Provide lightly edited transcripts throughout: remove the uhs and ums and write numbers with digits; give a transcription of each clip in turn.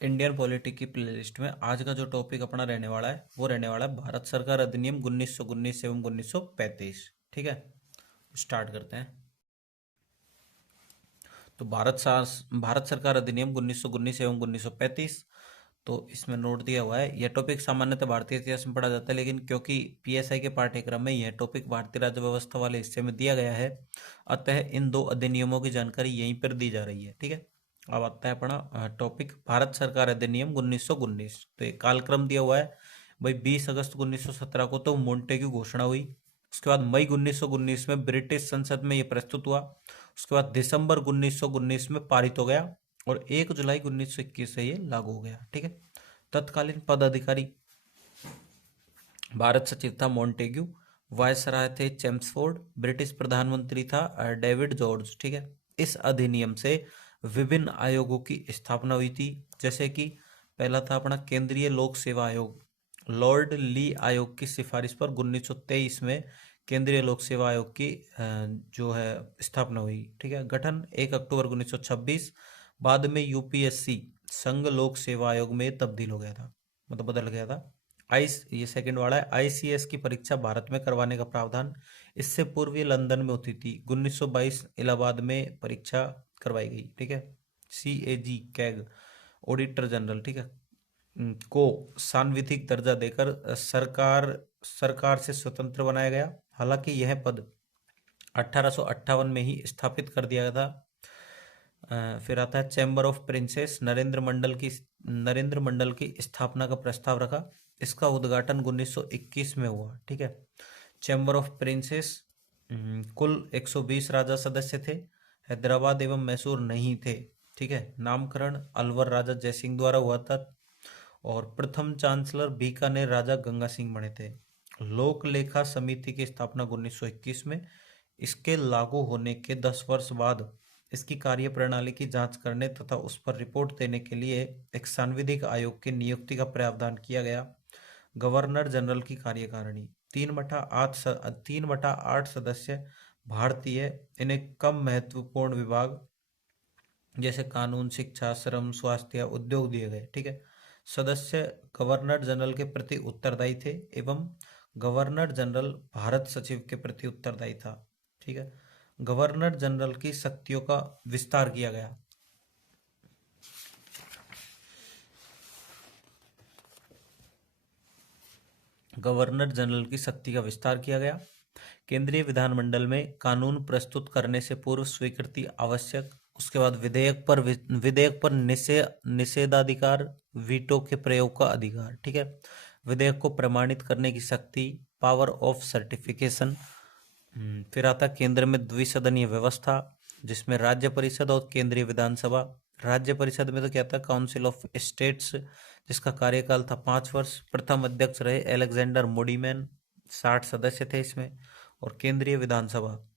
Indian polity की playlist में आज का जो टॉपिक अपना रहने वाला है वो रहने वाला है भारत सरकार अधिनियम 1919 एवं 1935। ठीक है, स्टार्ट करते हैं। तो भारत सरकार अधिनियम 1919 एवं 1935। तो इसमें नोट दिया हुआ है, यह टॉपिक सामान्यतः भारतीय इतिहास में पढ़ा जाता है, लेकिन क्योंकि पीएसआई के पाठ्यक्रम में यह टॉपिक भारतीय राज्य व्यवस्था वाले हिस्से में दिया गया है, अतः इन दो अधिनियमों की जानकारी यहीं पर दी जा रही है। ठीक है, अब आता है अपना टॉपिक भारत सरकार अधिनियम 1919। तो ये कालक्रम दिया हुआ है भाई। 20 अगस्त 1917 को तो मोंटेग्यू घोषणा हुई। उसके बाद मई 1919 में ब्रिटिश संसद में ये प्रस्तुत हुआ। उसके बाद दिसंबर 1919 में पारित हो गया और 1 जुलाई 1921 से ये लागू हो गया। ठीक है, तत्कालीन पदाधिकारी भारत सचिव था मोंटेग्यू, वायसराय थे चेम्सफोर्ड, ब्रिटिश प्रधानमंत्री था डेविड जॉर्ज। ठीक है, इस अधिनियम से विभिन्न आयोगों की स्थापना हुई थी, जैसे कि पहला था अपना केंद्रीय लोक सेवा आयोग। लॉर्ड ली आयोग की सिफारिश पर 1923 में केंद्रीय लोक सेवा आयोग की जो है स्थापना हुई। ठीक है, गठन 1 अक्टूबर 1926। बाद में यूपीएससी संघ लोक सेवा आयोग में तब्दील हो गया था, मतलब बदल गया था। ये सेकंड वाला है, आईसीएस की परीक्षा भारत में करवाने का प्रावधान। इससे पूर्व ये लंदन में होती थी। 1922 इलाहाबाद में परीक्षा करवाई गई। ठीक है, सीएजी कैग ऑडिटर जनरल, ठीक है, को सांविधिक दर्जा देकर सरकार से स्वतंत्र बनाया गया। हालांकि यह पद 1858 में ही स्थापित कर दिया था। फिर आता है चैम्बर ऑफ प्रिंसेस। नरेंद्र मंडल की स्थापना का प्रस्ताव रखा। इसका उद्घाटन 1921 में हुआ। ठीक है, चैम्बर ऑफ प्रिंसेस कुल 120 राजा सदस्य थे। हैदराबाद एवं मैसूर नहीं थे। ठीक है, नामकरण अलवर राजा जयसिंह द्वारा हुआ था और प्रथम चांसलर बीकानेर राजा गंगा सिंह बने थे। लोक लेखा समिति की स्थापना 1921 में। इसके लागू होने के 10 वर्ष बाद इसकी कार्य प्रणाली की जांच करने तथा उस पर रिपोर्ट देने के लिए एक सांविधिक आयोग की नियुक्ति का प्रावधान किया गया। गवर्नर जनरल की कार्यकारिणी 3/8 सदस्य भारतीय, इन्हें कम महत्वपूर्ण विभाग जैसे कानून, शिक्षा, श्रम, स्वास्थ्य या उद्योग दिए गए। ठीक है, सदस्य गवर्नर जनरल के प्रति उत्तरदायी थे एवं गवर्नर जनरल भारत सचिव के प्रति उत्तरदायी था। ठीक है, गवर्नर जनरल की शक्तियों का विस्तार किया गया। गवर्नर जनरल की शक्ति का विस्तार किया गया। केंद्रीय विधानमंडल में कानून प्रस्तुत करने से पूर्व स्वीकृति आवश्यक। उसके बाद विधेयक पर निषेधाधिकार, वीटो के प्रयोग का अधिकार। ठीक है, विधेयक को प्रमाणित करने की शक्ति, पावर ऑफ सर्टिफिकेशन। फिर आता केंद्र में द्विसदनीय व्यवस्था, जिसमें राज्य परिषद और केंद्रीय विधानसभा। राज्य परिषद में तो क्या था, काउंसिल ऑफ स्टेट्स, जिसका कार्यकाल था 5 वर्ष। प्रथम अध्यक्ष रहे एलेक्जेंडर मोडीमैन, 60 सदस्य थे इसमें। और केंद्रीय विधानसभा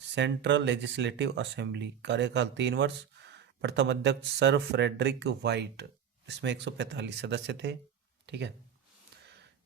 सेंट्रल लेजिस्लेटिव असेंबली, कार्यकाल 3 वर्ष। प्रथम अध्यक्ष सर फ्रेडरिक वाइट, इसमें 145 सदस्य थे। ठीक है,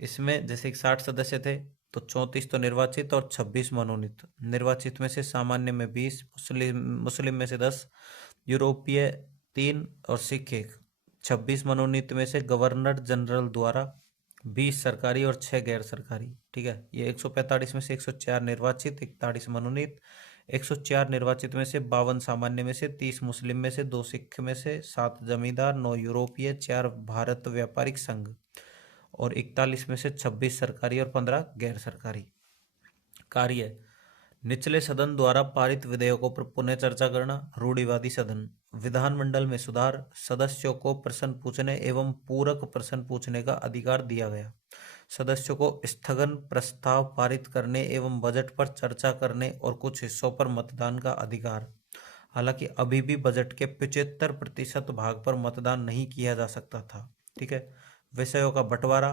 इसमें जैसे 60 सदस्य थे तो 34 तो निर्वाचित और 26 मनोनीत। निर्वाचित में से सामान्य में 20, मुस्लिम में से 10, यूरोपीय 3 और सिख 1। 26 मनोनीत में से गवर्नर जनरल द्वारा 20 सरकारी और 6 गैर सरकारी। ठीक है, ये 145 में से 104 निर्वाचित, 41 मनोनीत। 104 निर्वाचित में से 52 सामान्य में से, 30 मुस्लिम में से, 2 सिख में से, 7 जमींदार, 9 यूरोपीय, 4 भारत व्यापारिक संघ और 41 में से 26 सरकारी और 15 गैर सरकारी। कार्य: निचले सदन द्वारा पारित विधेयकों पर पुनः चर्चा करना। रूढ़िवादी सदन: विधानमंडल में सुधार, सदस्यों को प्रश्न पूछने एवं पूरक प्रश्न पूछने का अधिकार दिया गया। सदस्यों को स्थगन प्रस्ताव पारित करने एवं बजट पर चर्चा करने और कुछ हिस्सों पर मतदान का अधिकार। हालांकि अभी भी बजट के 75% भाग पर मतदान नहीं किया जा सकता था। ठीक है, विषयों का बंटवारा: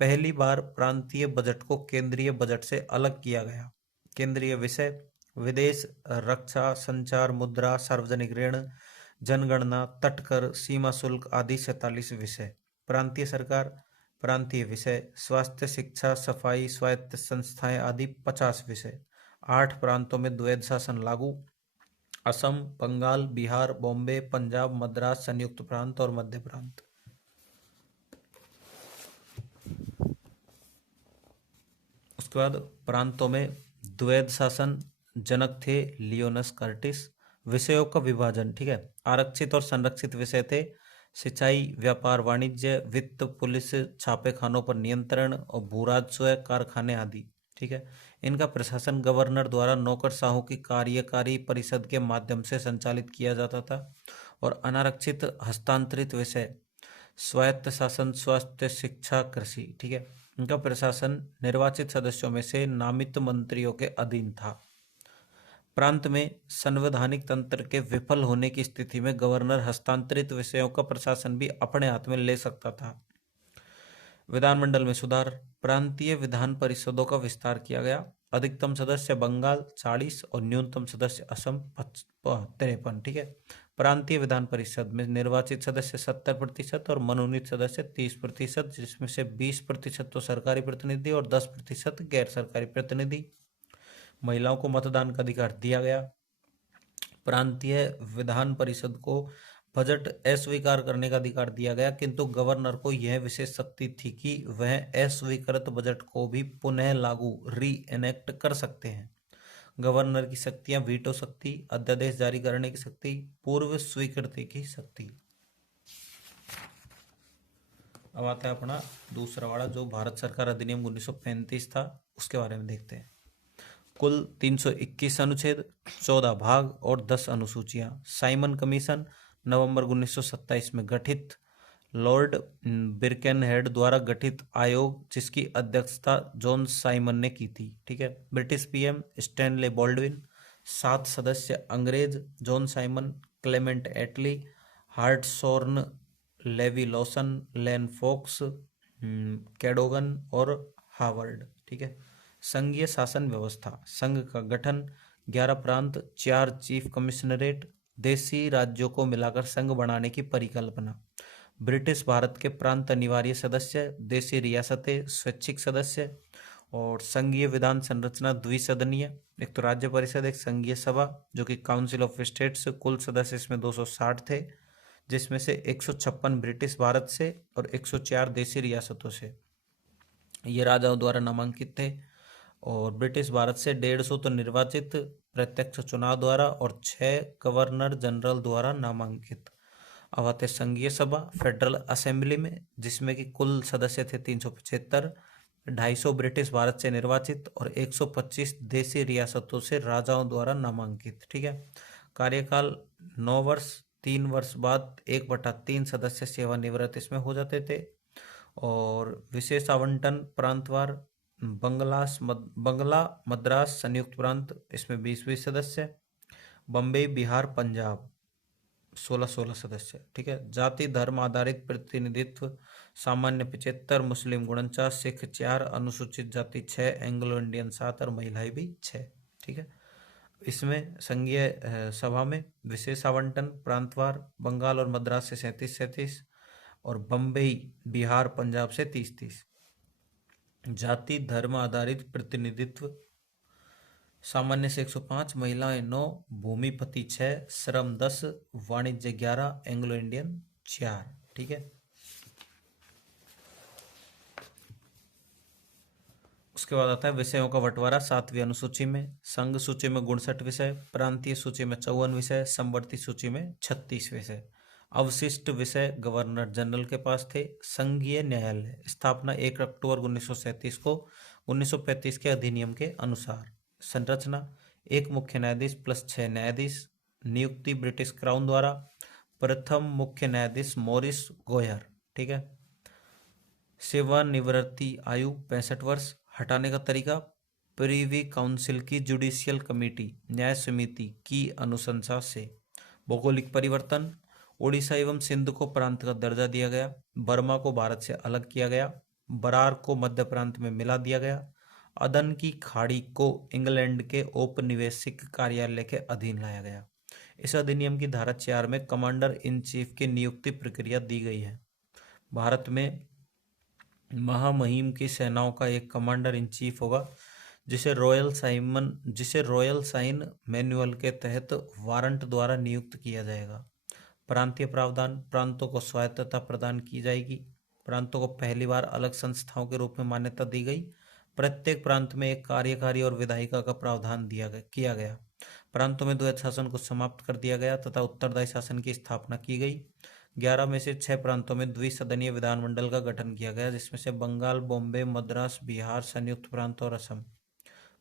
पहली बार प्रांतीय बजट को केंद्रीय बजट से अलग किया गया। केंद्रीय विषय: विदेश, रक्षा, संचार, मुद्रा, सार्वजनिक ऋण, जनगणना, तटकर, सीमा शुल्क आदि 47 विषय। प्रांतीय सरकार: प्रांतीय विषय, स्वास्थ्य, शिक्षा, सफाई, स्वायत्त संस्थाएं आदि 50 विषय। 8 प्रांतों में द्वैध शासन लागू। असम, बंगाल, बिहार, बॉम्बे, पंजाब, मद्रास, संयुक्त प्रांत और मध्य प्रांत। उसके बाद प्रांतों में द्वैध शासन जनक थे लियोनस कर्टिस। विषयों का विभाजन, ठीक है, आरक्षित और संरक्षित विषय थे सिंचाई, व्यापार, वाणिज्य, वित्त, पुलिस, छापे खानों पर नियंत्रण और भू राजस्व, कारखाने आदि। ठीक है, इनका प्रशासन गवर्नर द्वारा नौकरशाहों की कार्यकारी परिषद के माध्यम से संचालित किया जाता था। और अनारक्षित हस्तांतरित विषय स्वायत्त शासन, स्वास्थ्य, शिक्षा, कृषि। ठीक है, इनका प्रशासन निर्वाचित सदस्यों में से नामित मंत्रियों के अधीन था। प्रांत में संवैधानिक तंत्र के विफल होने की स्थिति में गवर्नर हस्तांतरित विषयों का प्रशासन भी अपने हाथ में ले सकता था। विधानमंडल में सुधार, प्रांतीय विधान परिषदों का विस्तार किया गया। अधिकतम सदस्य बंगाल 40 और न्यूनतम सदस्य असम 53। ठीक है, प्रांतीय विधान परिषद में निर्वाचित सदस्य 70% और मनोनीत सदस्य 30%, जिसमें से 20% तो सरकारी प्रतिनिधि और 10% गैर सरकारी प्रतिनिधि। महिलाओं को मतदान का अधिकार दिया गया। प्रांतीय विधान परिषद को बजट अस्वीकार करने का अधिकार दिया गया, किंतु गवर्नर को यह विशेष शक्ति थी कि वह अस्वीकृत बजट को भी पुनः लागू री एनेक्ट कर सकते हैं। गवर्नर की शक्तियां वीटो शक्ति, अध्यादेश जारी करने की शक्ति, पूर्व स्वीकृति की शक्ति। अब आता है अपना दूसरा वाला, जो भारत सरकार अधिनियम 1935 था, उसके बारे में देखते हैं। कुल 321 अनुच्छेद, 14 भाग और 10 अनुसूचियां। साइमन कमीशन नवंबर 1927 में गठित। लॉर्ड बिरकेनहेड द्वारा गठित आयोग, जिसकी अध्यक्षता जॉन साइमन ने की थी। ठीक है, ब्रिटिश पीएम स्टैनले बॉल्डविन। 7 सदस्य अंग्रेज, जॉन साइमन, क्लेमेंट एटली, हार्टसॉर्न, लेवी लॉसन, लेन फोक्स, कैडोगन और हावर्ड। ठीक है, संघीय शासन व्यवस्था, संघ का गठन, 11 प्रांत, 4 चीफ कमिश्नरेट, देशी राज्यों को मिलाकर संघ बनाने की परिकल्पना। ब्रिटिश भारत के प्रांत अनिवार्य सदस्य, देशी रियासतें स्वैच्छिक सदस्य। और संघीय विधान संरचना द्विसदनीय, एक तो राज्य परिषद, एक संघीय सभा जो कि काउंसिल ऑफ स्टेट्स। कुल सदस्य इसमें 260 थे, जिसमें से 156 ब्रिटिश भारत से और 104 देशी रियासतों से। ये राजाओं द्वारा नामांकित थे। और ब्रिटिश भारत से 150 तो निर्वाचित प्रत्यक्ष चुनाव द्वारा और 6 गवर्नर जनरल द्वारा नामांकित। अब आते संघीय सभा फेडरल असेंबली में, जिसमें कि कुल सदस्य थे 375, 250 ब्रिटिश भारत से निर्वाचित और 125 देशी रियासतों से राजाओं द्वारा नामांकित। ठीक है, कार्यकाल 9 वर्ष, 3 वर्ष बाद 1/3 सदस्य सेवानिवृत्त इसमें हो जाते थे। और विशेष आवंटन प्रांतवार, बंगला, मद्रास, संयुक्त प्रांत, इसमें 20 सदस्य। बम्बई, बिहार, पंजाब 16 सदस्य। ठीक है, जाति धर्म आधारित प्रतिनिधित्व, सामान्य 75, मुस्लिम 49, सिख 4, अनुसूचित जाति 6, एंग्लो इंडियन 7 और महिलाएं भी 6। ठीक है, इसमें संघीय सभा में विशेष आवंटन प्रांतवार, बंगाल और मद्रास से 37 और बम्बई, बिहार, पंजाब से 30। जाति धर्म आधारित प्रतिनिधित्व, सामान्य से 105, महिलाएं 9, भूमिपति 6, श्रम 10, वाणिज्य 11, एंग्लो इंडियन 4। ठीक है, उसके बाद आता है विषयों का बंटवारा 7वीं अनुसूची में। संघ सूची में 59 विषय, प्रांतीय सूची में 54 विषय, समवर्ती सूची में 36 विषय। अवशिष्ट विषय गवर्नर जनरल के पास थे। संघीय न्यायालय स्थापना 1 अक्टूबर 1937 को 1935 के अधिनियम के अनुसार। संरचना, एक मुख्य न्यायाधीश प्लस 6 न्यायाधीश। नियुक्ति ब्रिटिश क्राउन द्वारा। प्रथम मुख्य न्यायाधीश मॉरिस गोयर। ठीक है, सेवानिवृत्ति आयु 65 वर्ष। हटाने का तरीका, प्रीवी काउंसिल की जुडिशियल कमेटी न्याय समिति की अनुशंसा से। भौगोलिक परिवर्तन, उड़ीसा एवं सिंध को प्रांत का दर्जा दिया गया। बर्मा को भारत से अलग किया गया। बरार को मध्य प्रांत में मिला दिया गया। अदन की खाड़ी को इंग्लैंड के औपनिवेशिक कार्यालय के अधीन लाया गया। इस अधिनियम की धारा 4 में कमांडर इन चीफ की नियुक्ति प्रक्रिया दी गई है। भारत में महामहिम की सेनाओं का एक कमांडर इन चीफ होगा, जिसे रॉयल साइन मैनुअल के तहत वारंट द्वारा नियुक्त किया जाएगा। प्रांतीय प्रावधान, प्रांतों को स्वायत्तता प्रदान की जाएगी। प्रांतों को पहली बार अलग संस्थाओं के रूप में मान्यता दी गई। प्रत्येक प्रांत में एक कार्यकारी और विधायिका का प्रावधान किया गया। प्रांतों में द्वैत शासन को समाप्त कर दिया गया तथा उत्तरदायी शासन की स्थापना की गई। 11 में से 6 प्रांतों में द्विसदनीय विधानमंडल का गठन किया गया, जिसमें से बंगाल, बॉम्बे, मद्रास, बिहार, संयुक्त प्रांत और असम।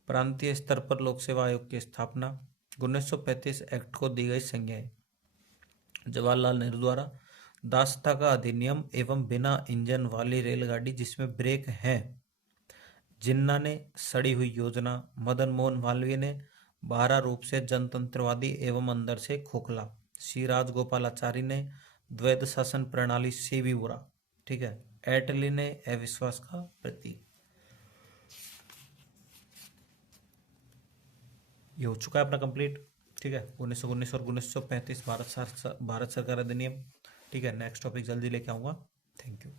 प्रांतीय स्तर पर लोक सेवा आयोग की स्थापना। 1935 एक्ट को दी गई संज्ञाएं। जवाहरलाल नेहरू द्वारा दासता का अधिनियम एवं बिना इंजन वाली रेलगाड़ी जिसमें ब्रेक हैं। जिन्ना ने सड़ी हुई योजना। मदन मोहन मालवीय ने बाहरा रूप से जनतंत्रवादी एवं अंदर से खोखला। श्री राजगोपालाचारी ने द्वैध शासन प्रणाली से भी बुरा। ठीक है। एटली ने अविश्वास का प्रतीक। ये हो चुका है अपना कंप्लीट। ठीक है। 1919 और 1935 भारत सरकार अधिनियम। ठीक है। नेक्स्ट टॉपिक जल्दी लेके आऊंगा। Thank you.